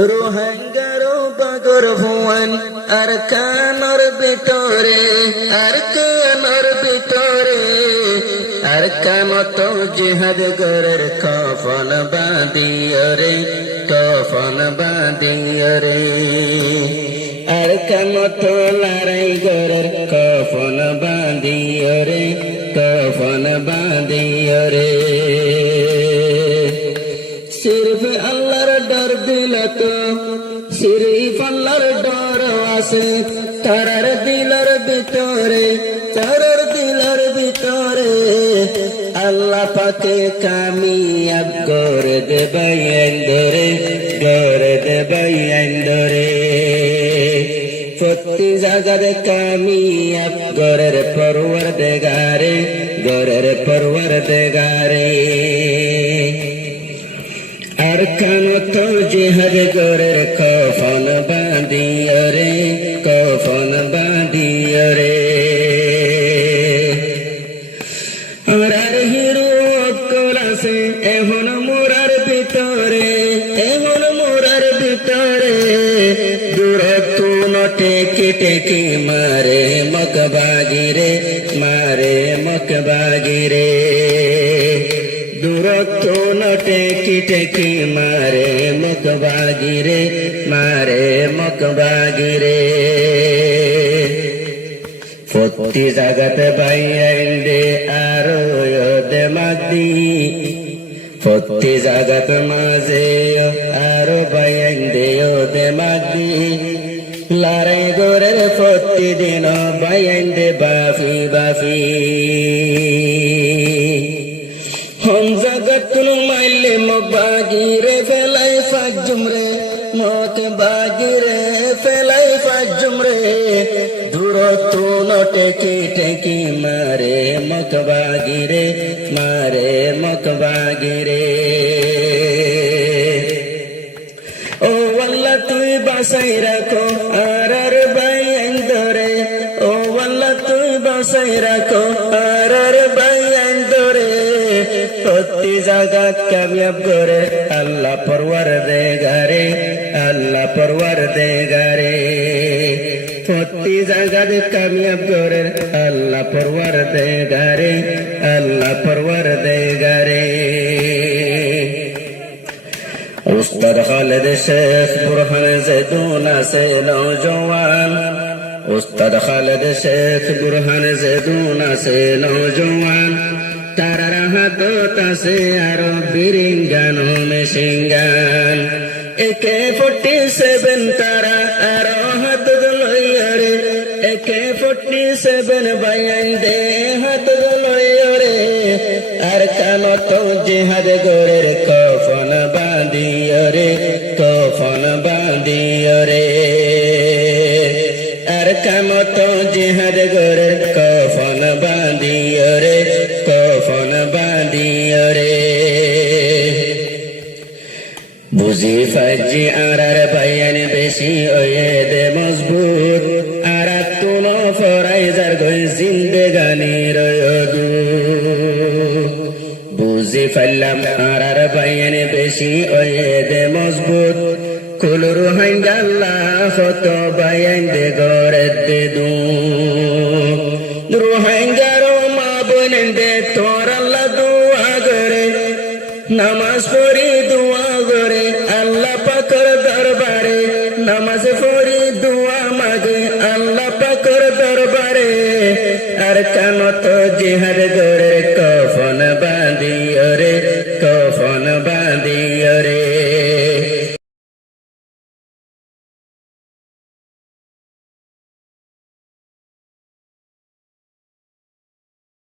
রোহাঙ্গারো বাগর ভুয়ান আর কানর ভিতরে আর কানর ভিতরে আর কামত জিহাদ গরের কফন বাঁধিয়রে কফন বাঁধিয়রে আর কামত লড়াই গরের কফন বাঁধিয়রে কফন বাঁধিয়রে सिर्फ अल्लाहर डर दिल तो सिर्फ अल्लाहर डर आसे तारार दिलर भितरे तारार दिलर भितरे अल्लाह पाके कामयाब करे देबे अंदरे प्रति जगह कामयाब गरेर परवरदिगारे আর কানত জিহাদ গরের কফন বাঁধিয়রে কফন বাঁধিয়রে আর হিরো অকল আছে এখন মোরার ভিতরে দূরত্ব নটে কেটে মারে মকবাগিরে দূরত্ব নটে কিটেকি মারে মকবাগিরে প্রতি জাগাতে বাইয়াইন্দে আরো দেমাগদি প্রতি জাগাত মাঝে আরো বাইয়াইন্দে দেমাগদি লড়াই গরের প্রতিদিন বাইয়াইন্দে বাফি हम जगत नु माइले मकबागिरे फेलाई फाजुमरे मकबागिरे फेलाई फाजुमरे दूरत्व नटे की मारे मकबागिरे ओ वल्ला तुई बासाई राखो आरार बाई अंदरे ओ वल्ला तुई बासाई राखो आरार बाई अंदरे প্রতি জাগাত কামিয়াব করে আল্লাহ পরওয়ারদিগারে প্রতি জাগাত কামিয়াব করে আল্লাহ পরওয়ারদিগারে উস্তাদ খালিদ শেখ বুরহান জেদুনা সে নওজওয়ান তারার হাতত আছে আরো বিরিঙ্গানো মেশিনগান AK-47 তারা আরো হাতত লইয়ারে AK-47 বাইয়াইন্দে হাতত লইয়ারে আর কামত জিহাদ গরের কফন বাঁধিয়রে আর কামত জিহাদ গরের কফন বাঁধিয়রে বুঝি ফাজি আরার বায়ান বেশি ওয়ে দে মজবুত আরাত তুনো ফরাই যার গই জিন্দেগানি রয়দু বুঝি ফাল্লাম আরার বায়ান বেশি ওয়ে দে মজবুত কুল রুহাঙ্গাল্লা হত বায়ান দে গরে দে দু রুহাঙ্গারো মা বোনেন দে তোর আল্লাহ দুয়া করে নামাজ পড়ি দুয়া করে আল্লাহ পাকের দরবারে নামাজ পড়ি দুয়া মাগে আল্লাহ পাকের দরবারে আর কামত জিহাদ গরের